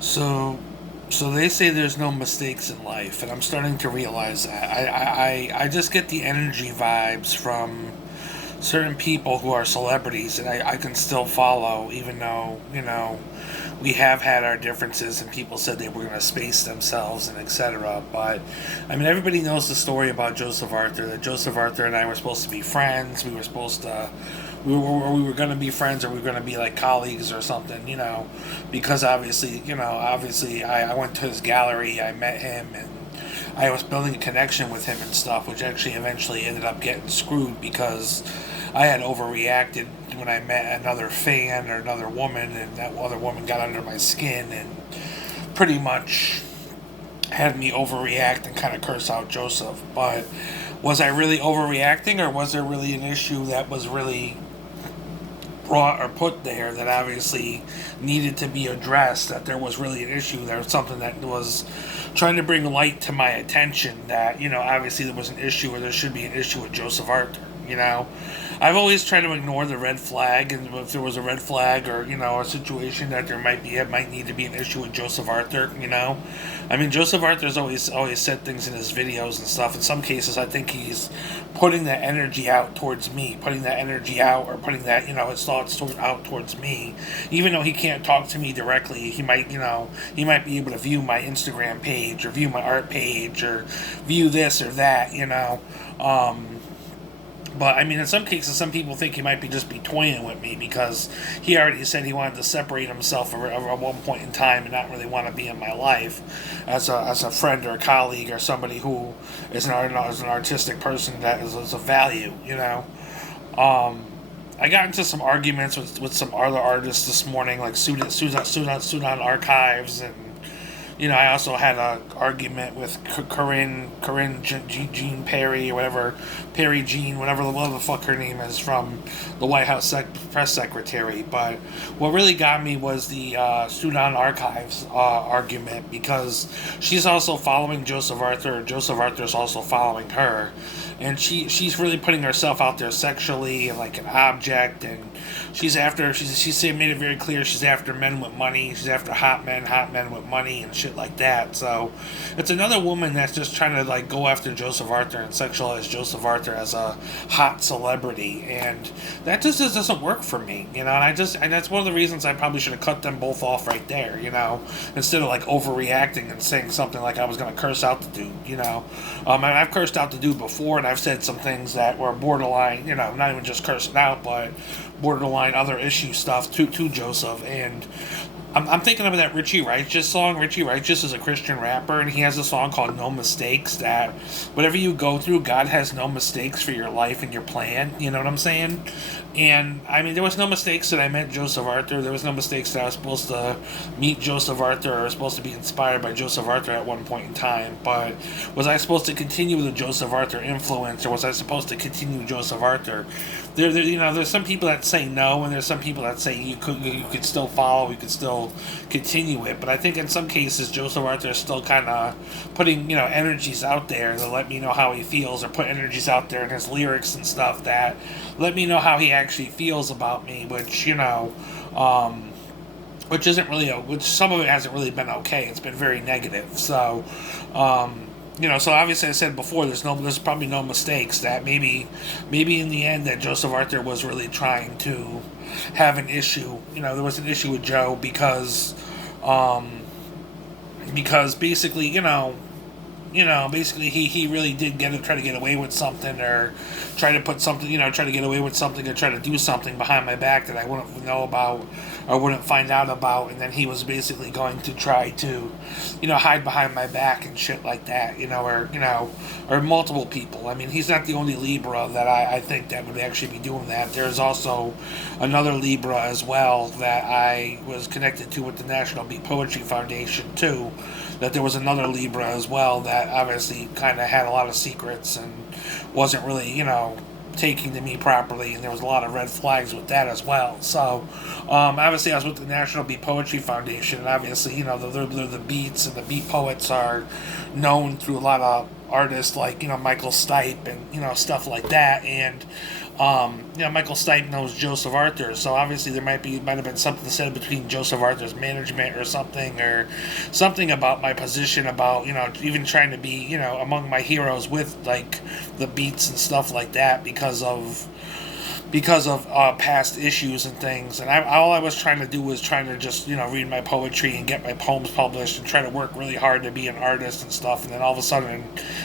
So, so they say there's no mistakes in life, and I'm starting to realize that. I just get the energy vibes from certain people who are celebrities, and I can still follow, even though, we have had our differences, and people said they were going to space themselves and etc. But, I mean, everybody knows the story about Joseph Arthur, that Joseph Arthur and I were supposed to be friends. We were supposed to we were going to be friends, or we were going to be like colleagues or something, because obviously I went to his gallery, I met him, and I was building a connection with him and stuff, which actually eventually ended up getting screwed because I had overreacted when I met another fan or another woman, and that other woman got under my skin and pretty much had me overreact and kind of curse out Joseph. But was I really overreacting, or was there really an issue that was really brought or put there that obviously needed to be addressed, that there was really an issue there, something that was trying to bring light to my attention, that obviously there was an issue, or there should be an issue with Joseph Arthur. I've always tried to ignore the red flag, and if there was a red flag, or a situation that there might be, it might need to be an issue with Joseph Arthur. I mean, Joseph Arthur's always said things in his videos and stuff. In some cases, I think he's putting that energy out towards me, putting that energy out, or putting that his thoughts out towards me. Even though he can't talk to me directly, he might be able to view my Instagram page, or view my art page, or view this or that. But I mean, in some cases, some people think he might be toying with me, because he already said he wanted to separate himself at one point in time and not really want to be in my life as a friend or a colleague, or somebody who is an artistic person that is of value. I got into some arguments with some other artists this morning, like Sudan Archives, and I also had an argument with Corinne Jean Perry, or whatever, Perry Jean, whatever the fuck her name is, from the White House press secretary. But what really got me was the Sudan Archives argument, because she's also following Joseph Arthur. Joseph Arthur's also following her, and she's really putting herself out there sexually and like an object, and she's made it very clear she's after men with money. She's after hot men with money and shit like that. So it's another woman that's just trying to like go after Joseph Arthur and sexualize Joseph Arthur as a hot celebrity, and that just doesn't work for me. And that's one of the reasons I probably should have cut them both off right there. Instead of like overreacting and saying something like I was gonna curse out the dude. And I've cursed out the dude before, and I've said some things that were borderline. Not even just cursing out, but borderline other issue stuff to Joseph. And I'm thinking of that Richie Righteous song. Richie Righteous is a Christian rapper, and he has a song called No Mistakes, that whatever you go through, God has no mistakes for your life and your plan. You know what I'm saying? And I mean, there was no mistakes that I met Joseph Arthur. There was no mistakes that I was supposed to meet Joseph Arthur, or supposed to be inspired by Joseph Arthur at one point in time. But was I supposed to continue with the Joseph Arthur influence, or was I supposed to continue Joseph Arthur? There's some people that say no, and there's some people that say you could still follow, you could still continue it. But I think in some cases, Joseph Arthur is still kind of putting energies out there to let me know how he feels, or put energies out there in his lyrics and stuff that let me know how he actually feels about me, which isn't really which some of it hasn't really been okay. It's been very negative. So obviously I said before, there's probably no mistakes, that maybe in the end that Joseph Arthur was really trying to have an issue. There was an issue with Joe um, because basically, basically he really did try to get away with something, or try to put something, try to get away with something, or try to do something behind my back that I wouldn't know about, or wouldn't find out about, and then he was basically going to try to, hide behind my back and shit like that, or multiple people. I mean, he's not the only Libra that I think that would actually be doing that. There's also another Libra as well that I was connected to with the National Beat Poetry Foundation too, that there was another Libra as well that obviously kind of had a lot of secrets and wasn't really, taking to me properly, and there was a lot of red flags with that as well. So, obviously, I was with the National Beat Poetry Foundation, and obviously, the beats and the beat poets are known through a lot of artists like, Michael Stipe and, stuff like that. And, Michael Stipe knows Joseph Arthur, so obviously there might have been something said between Joseph Arthur's management or something about my position about, even trying to be, among my heroes with like the beats and stuff like that because of past issues and things. And all I was trying to do was trying to just, read my poetry and get my poems published and try to work really hard to be an artist and stuff. And then all of a sudden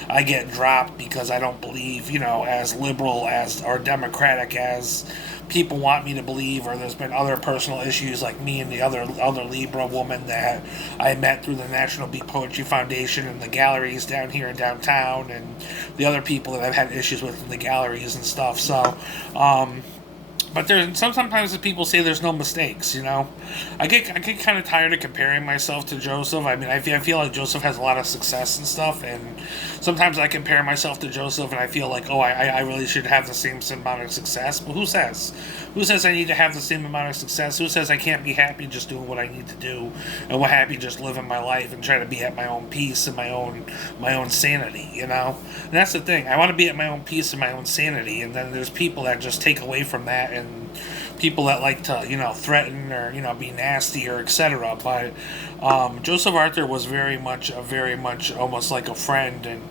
I get dropped because I don't believe, as liberal as or democratic as people want me to believe, or there's been other personal issues like me and the other Libra woman that I met through the National Beat Poetry Foundation and the galleries down here in downtown, and the other people that I've had issues with in the galleries and stuff. So, but there's sometimes people say there's no mistakes. I get kind of tired of comparing myself to Joseph. I mean, I feel like Joseph has a lot of success and stuff, and sometimes I compare myself to Joseph, and I feel like, I really should have the same amount of success. But who says? Who says I need to have the same amount of success? Who says I can't be happy just doing what I need to do, and we're happy just living my life and trying to be at my own peace and my own sanity? And that's the thing. I want to be at my own peace and my own sanity, and then there's people that just take away from that, and people that like to threaten or be nasty or etc. But Joseph Arthur was very much almost like a friend, and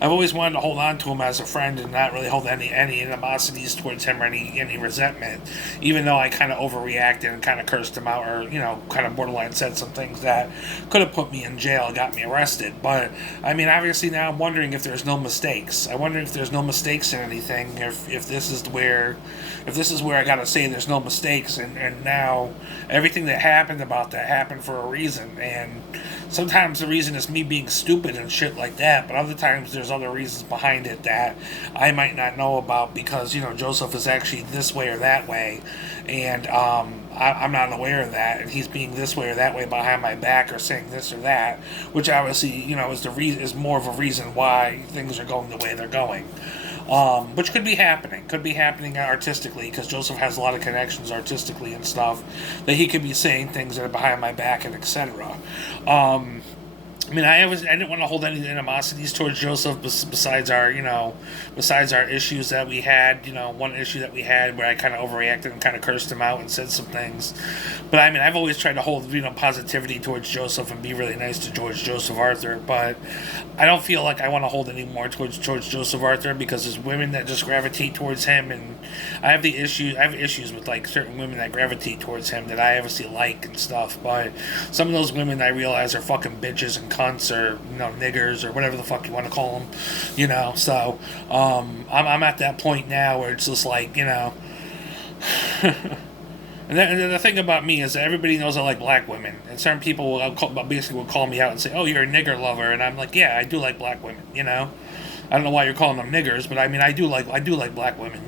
I've always wanted to hold on to him as a friend and not really hold any animosities towards him or any resentment, even though I kind of overreacted and kind of cursed him out, or kind of borderline said some things that could have put me in jail, got me arrested. But I mean, obviously now I'm wondering if there's no mistakes. I wonder if there's no mistakes in anything, if this is where I gotta say there's no mistakes, and now everything that happened about that happened for a reason. And sometimes the reason is me being stupid and shit like that, but other times there's other reasons behind it that I might not know about, because Joseph is actually this way or that way, and I'm not aware of that, and he's being this way or that way behind my back, or saying this or that, which obviously is more of a reason why things are going the way they're going. Which could be happening artistically, because Joseph has a lot of connections artistically and stuff, that he could be saying things that are behind my back and etc. I mean, I didn't want to hold any animosities towards Joseph besides our issues that we had. One issue that we had where I kind of overreacted and kind of cursed him out and said some things. But I mean, I've always tried to hold positivity towards Joseph and be really nice to Joseph Arthur. But I don't feel like I want to hold any more towards Joseph Arthur, because there's women that just gravitate towards him, and I have issues with like certain women that gravitate towards him that I obviously like and stuff. But some of those women I realize are fucking bitches and cunts, or niggers, or whatever the fuck you want to call them. So I'm at that point now where it's just like And the thing about me is that everybody knows I like black women, and certain people will call me out and say, "Oh, you're a nigger lover," and I'm like, "Yeah, I do like black women." I don't know why you're calling them niggers, but I mean, I do like black women.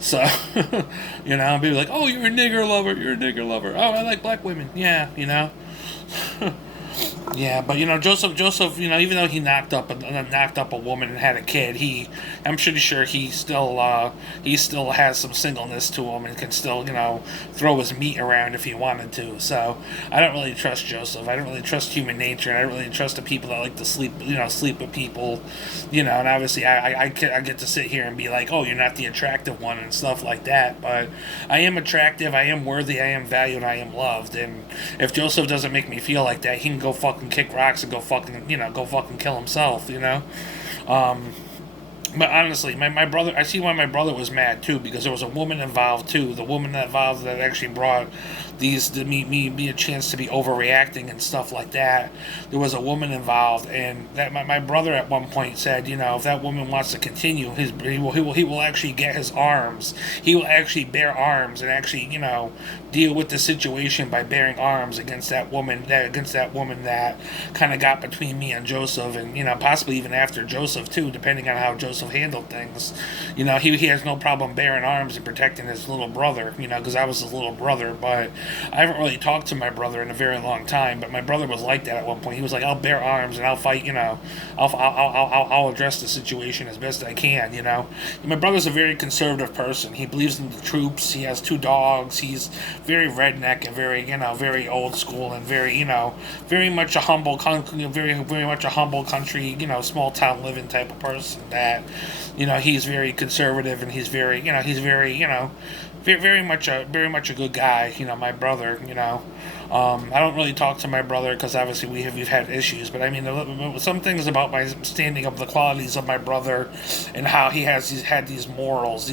So I'll be like, "Oh, you're a nigger lover. You're a nigger lover. Oh, I like black women." Yeah. Yeah, but Joseph, even though he knocked up a woman and had a kid, I'm pretty sure he still has some singleness to him and can still throw his meat around if he wanted to. So I don't really trust Joseph. I don't really trust human nature, and I don't really trust the people that like to sleep with people, and obviously I get to sit here and be like, oh, you're not the attractive one and stuff like that, but I am attractive, I am worthy, I am valued, I am loved, and if Joseph doesn't make me feel like that, he can go fucking kick rocks and go fucking kill himself. But honestly, my brother, I see why my brother was mad too, because there was a woman involved too. The woman involved that actually brought me a chance to be overreacting and stuff like that. There was a woman involved, and that my brother at one point said, if that woman wants to continue, he will actually get his arms. He will actually bear arms and actually deal with the situation by bearing arms against that woman that kind of got between me and Joseph, and possibly even after Joseph too, depending on how Joseph Joseph handled things. He has no problem bearing arms and protecting his little brother, because I was his little brother, but I haven't really talked to my brother in a very long time, but my brother was like that at one point. He was like, I'll bear arms and I'll fight, I'll address the situation as best I can. My brother's a very conservative person. He believes in the troops. He has 2 dogs. He's very redneck and very old school and very much a humble, very much a humble country, small town living type of person that, he's very conservative and he's very much a good guy. My brother. I don't really talk to my brother because obviously we've had issues. But I mean, some things about my standing up, the qualities of my brother, and how he's had these morals.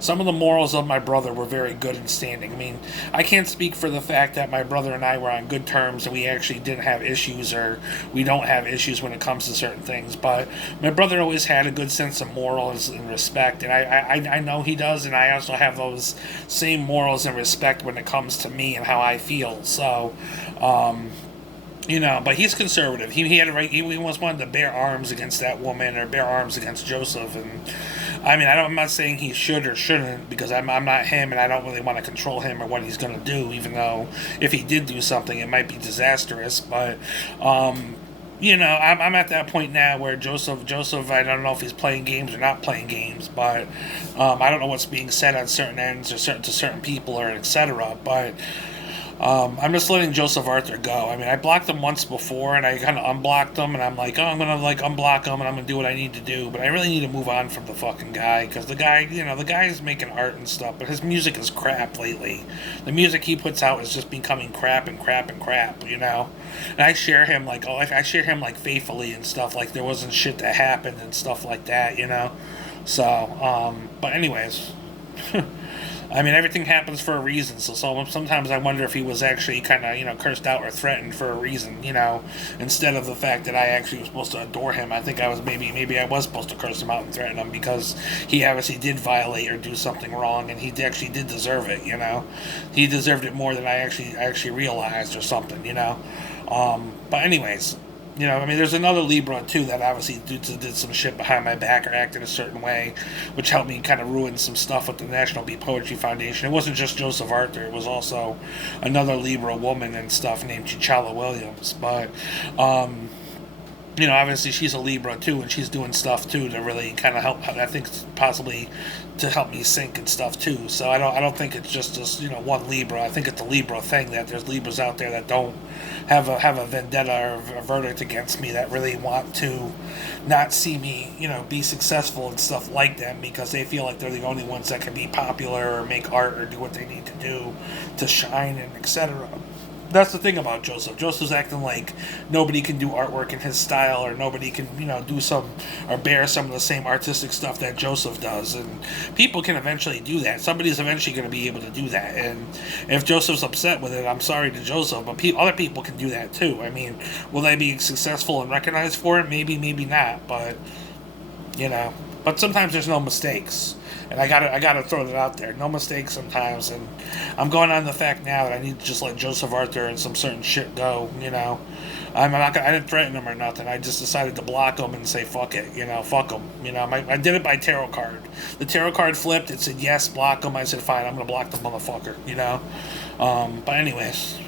Some of the morals of my brother were very good in standing. I mean, I can't speak for the fact that my brother and I were on good terms and we actually didn't have issues, or we don't have issues when it comes to certain things. But my brother always had a good sense of morals and respect, and I know he does, and I also have those same morals and respect when it comes to me and how I feel. So, but he's conservative. He had a right. He once wanted to bear arms against that woman or bear arms against Joseph, and I mean, I'm not saying he should or shouldn't, because I'm not him, and I don't really want to control him or what he's going to do. Even though if he did do something, it might be disastrous. But I'm at that point now where Joseph, I don't know if he's playing games or not playing games, but I don't know what's being said on certain ends or to certain people or etc. But I'm just letting Joseph Arthur go. I mean, I blocked him once before, and I kind of unblocked him, and I'm like, I'm gonna unblock him, and I'm gonna do what I need to do. But I really need to move on from the fucking guy, because the guy is making art and stuff, but his music is crap lately. The music he puts out is just becoming crap and crap and crap. And I share him I share him faithfully and stuff, like there wasn't shit that happened and stuff like that. So, but anyways. I mean, everything happens for a reason. So sometimes I wonder if he was actually kind of, cursed out or threatened for a reason, instead of the fact that I actually was supposed to adore him. I think I was maybe I was supposed to curse him out and threaten him, because he obviously did violate or do something wrong, and he actually did deserve it. He deserved it more than I actually realized or something. But anyways. There's another Libra, too, that obviously did some shit behind my back or acted a certain way, which helped me kind of ruin some stuff with the National Beat Poetry Foundation. It wasn't just Joseph Arthur. It was also another Libra woman and stuff named Chichala Williams. But, obviously she's a Libra, too, and she's doing stuff, too, to really kind of help, I think, possibly to help me sink and stuff, too. So I don't think it's just this, one Libra. I think it's a Libra thing, that there's Libras out there that don't have a vendetta or a verdict against me, that really want to not see me, be successful and stuff like that, because they feel like they're the only ones that can be popular or make art or do what they need to do to shine and etc. That's the thing about Joseph. Joseph's acting like nobody can do artwork in his style, or nobody can, do some or bear some of the same artistic stuff that Joseph does. And people can eventually do that. Somebody's eventually going to be able to do that. And if Joseph's upset with it, I'm sorry to Joseph, but other people can do that too. I mean, will they be successful and recognized for it? Maybe, maybe not. But, but sometimes there's no mistakes. And I gotta throw that out there. No mistakes sometimes, and I'm going on the fact now that I need to just let Joseph Arthur and some certain shit go. I didn't threaten him or nothing. I just decided to block him and say fuck it. Fuck him. I did it by tarot card. The tarot card flipped. It said yes, block him. I said fine. I'm gonna block the motherfucker. But anyways.